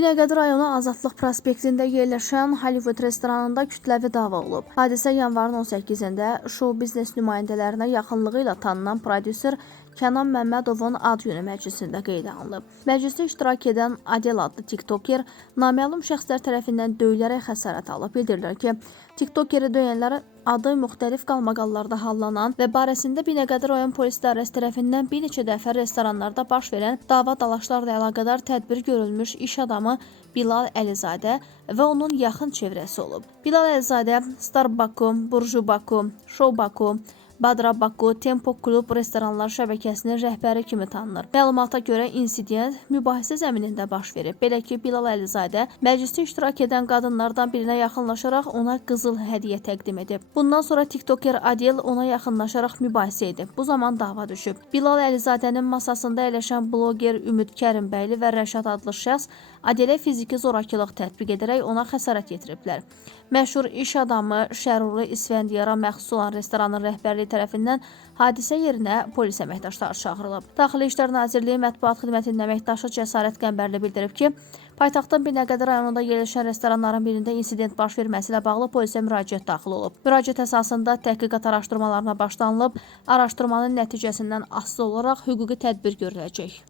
Binəqədi rayonu Azadlıq prospektində yerləşən Hollywood restoranında kütləvi dava olub. Hadisə yanvarın 18-də şou biznes nümayəndələrinə yaxınlığı ilə tanınan prodüser Kənan Məmmədovun ad günü məclisində qeydə alınıb. Məclisdə iştirak edən Adel adlı tiktoker naməlum şəxslər tərəfindən döyülərək xəsarət alıb. Bildirilir ki, tiktokeri döyənlər adı müxtəlif qalmaqallarda hallanan və barəsində Binəqədi rayon polis idarəsi tərəfindən bir neçə dəfə restoranlarda baş verən dava dalaşlarla əlaqədar tədbir görülmüş iş adamı Bilal Əlizadə və onun yaxın çevrəsi olub. Bilal Əlizadə Star Baku, Burju Baku, Show Baku, Badra Baku, Tempo Klub restoranlar şəbəkəsinin rəhbəri kimi tanınır. Məlumata görə insident mübahisə zəminində baş verib. Belə ki, Bilal Əlizadə məclisdə iştirak edən qadınlardan birinə yaxınlaşaraq ona qızıl hədiyyə təqdim edib. Bundan sonra tiktoker Adel ona yaxınlaşaraq mübahisə edib. Bu zaman dava düşüb. Bilal Əlizadənin masasında əyləşən bloger Ümid Kərimbəyli və Rəşad adlı şəxs Adelə fiziki zorakılıq tətbiq edərək ona xəsarət yetiriblər. Məşhur iş adamı Şəruri İsfəndiyara məxsus olan restoranın rəhbərliyi tərəfindən hadisə yerinə polis əməkdaşları çağırılıb. Daxili İşlər Nazirliyi Mətbuat Xidmətinin əməkdaşı Cəsarət Qəmbərli bildirib ki, paytaxtın Binəqədi rayonunda yerləşən restoranların birində insident baş verməsi ilə bağlı polisə müraciət daxil olub. Müraciət əsasında təhqiqat araşdırmalarına başlanılıb, araşdırmanın nəticəsindən asılı olaraq hüquqi tədbir görüləcək.